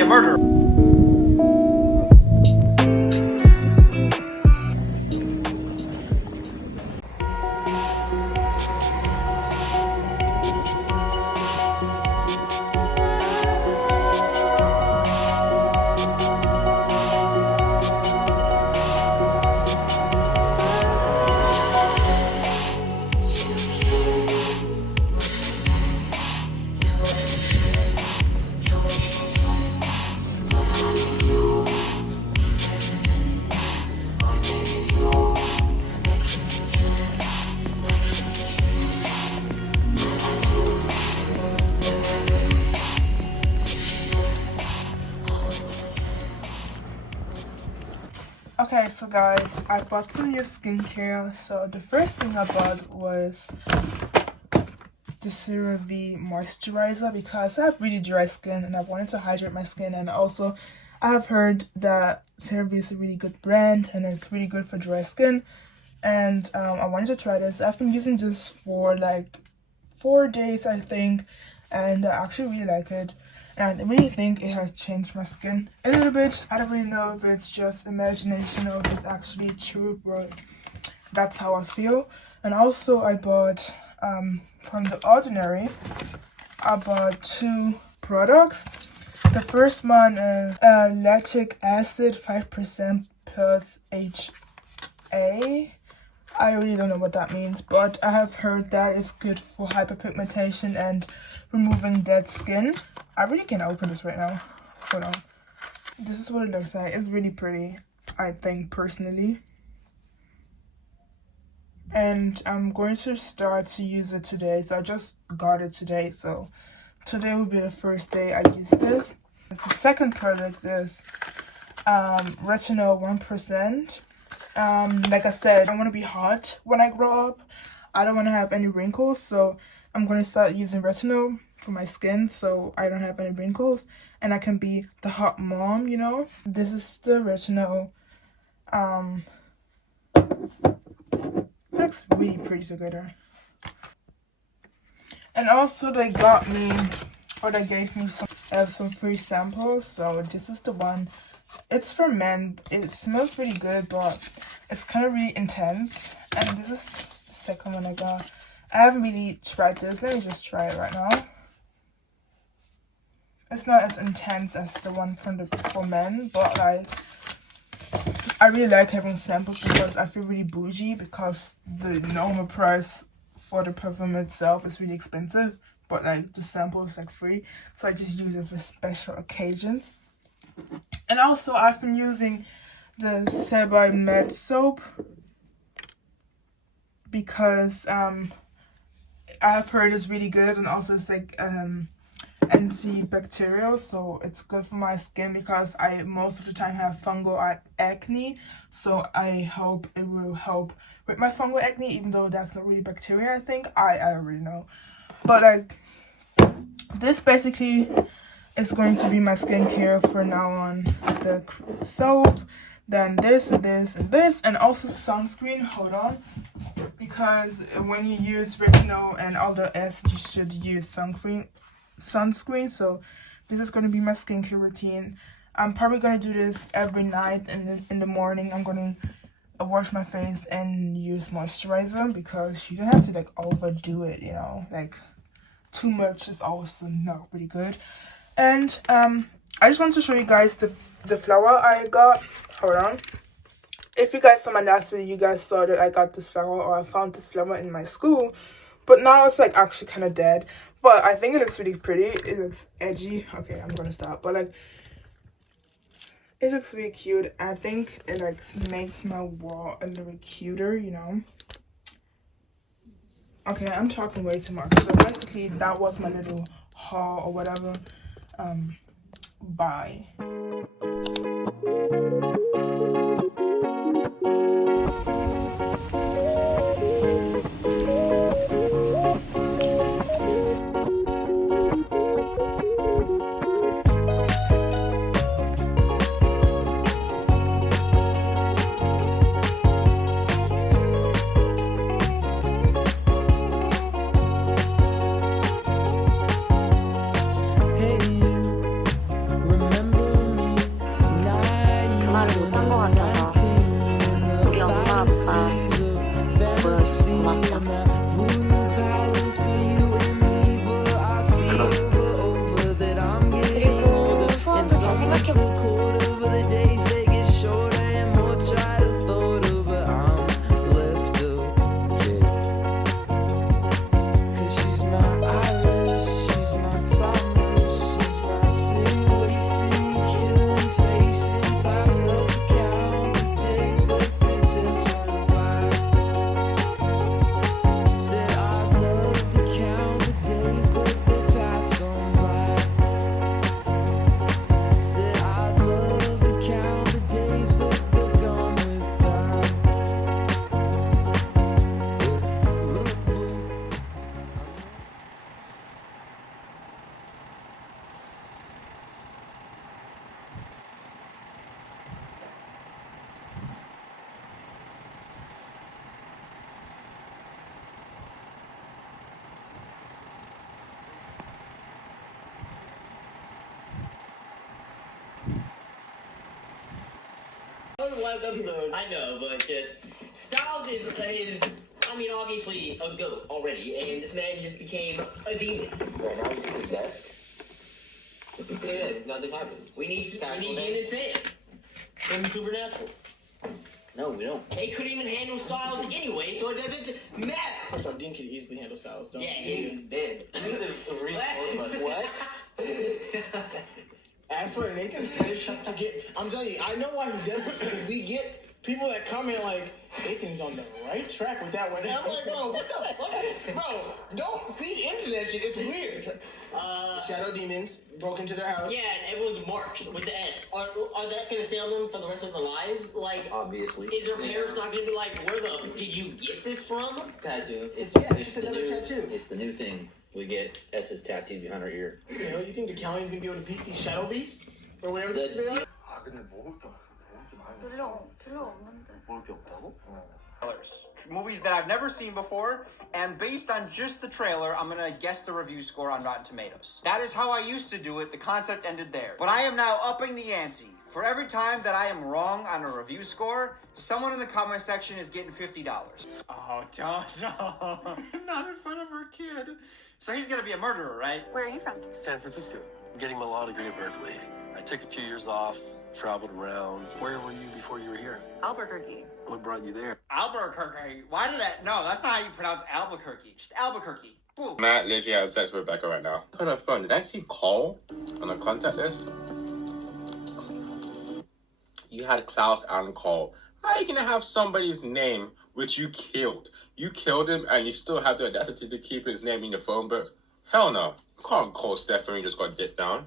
be a murderer. Okay, so guys, I bought some new skincare. So the first thing I bought was the CeraVe moisturizer because I have really dry skin and I wanted to hydrate my skin. And also I have heard that CeraVe is a really good brand and it's really good for dry skin. And I wanted to try this. I've been using this for like 4 days, I think, and I actually really like it. And I really think it has changed my skin a little bit. I don't really know if it's just imagination or if it's actually true, but that's how I feel. And also I bought from The Ordinary, I bought 2 products. The first one is lactic acid 5% plus HA. I really don't know what that means, but I have heard that it's good for hyperpigmentation and removing dead skin. I really can't open this right now. Hold on. This is what it looks like. It's really pretty, I think, personally. And I'm going to start to use it today. So I just got it today. So today will be the first day I use this. The second product is retinol 1%. Like I said, I want to be hot when I grow up. I don't want to have any wrinkles, so I'm going to start using retinol for my skin so I don't have any wrinkles and I can be the hot mom, you know. This is the retinol. It looks really pretty together. And also they got me, or they gave me some free samples. So this is the one. It's for men. It smells really good, but it's kind of really intense. And this is the second one I got. I haven't really tried this. Let me just try it right now. It's not as intense as the one for men, but like I really like having samples because I feel really bougie because the normal price for the perfume itself is really expensive, but like the sample is like free, so I just use it for special occasions. And also I've been using the cerave matte soap because I've heard it's really good, and also it's like antibacterial, so it's good for my skin because I most of the time have fungal acne, so I hope it will help with my fungal acne, even though that's not really bacteria. I think I don't really know, but like this basically is going to be my skincare for now on. The soap, then this and this and this, and also sunscreen. Hold on, because when you use retinol and all the acids, you should use sunscreen. So this is going to be my skincare routine. I'm probably going to do this every night, and in the morning I'm going to wash my face and use moisturizer because you don't have to like overdo it, you know, like too much is also not really good. And I just want to show you guys the flower I got. Hold on. If you guys saw my last video, you guys saw that I got this flower, or I found this flower in my school, but now it's like actually kind of dead. But I think it looks really pretty. It looks edgy. Okay, I'm gonna stop. But like, it looks really cute. I think it like makes my wall a little bit cuter, you know. Okay, I'm talking way too much. So basically, that was my little haul or whatever. Bye. Hey, you remember in the last episode. I know, but just Styles is I mean, obviously a goat already, and this man just became a demon. Right now he's possessed. Yeah, nothing happened. We need Demon Sam. Him supernatural. No, we don't. They couldn't even handle Styles anyway, so it doesn't matter. First off, Dean could easily handle Styles. Don't Yeah, he's dead. What? I swear, Nathan says shut to get. I'm telling you, I know why he does this because we get people that comment like Nathan's on the right track with that one. And I'm like, bro, what the fuck? Bro, don't feed into that shit. It's weird. Shadow demons broke into their house. Yeah, and everyone's marked with the S. Are that gonna stay on them for the rest of their lives? Like, Obviously. is their parents not gonna be like, where the f did you get this from? Tattoo. It's just another tattoo. It's the new thing. We get S's tattooed behind our ear. You know, you think the Callian's gonna be able to beat these shadow beasts? Or whatever they are? Movies that I've never seen before, and based on just the trailer, I'm gonna guess the review score on Rotten Tomatoes. That is how I used to do it. The concept ended there. But I am now upping the ante. For every time that I am wrong on a review score, someone in the comment section is getting $50. Oh, don't. Not in front of her kid. So he's gonna be a murderer, right? Where are you from? San Francisco. I'm getting my law degree at Berkeley. I took a few years off, traveled around. Where were you before you were here? Albuquerque. What brought you there? Albuquerque. Why did that? No, that's not how you pronounce Albuquerque. Just Albuquerque. Boom. Matt literally has sex with Rebecca right now. Hold on, phone. Did I see Cole on the contact list? You had Klaus and Cole. How are you gonna have somebody's name which you killed? You killed him and you still have the audacity to keep his name in your phone book? Hell no. You can't call Stephanie just got dipped down.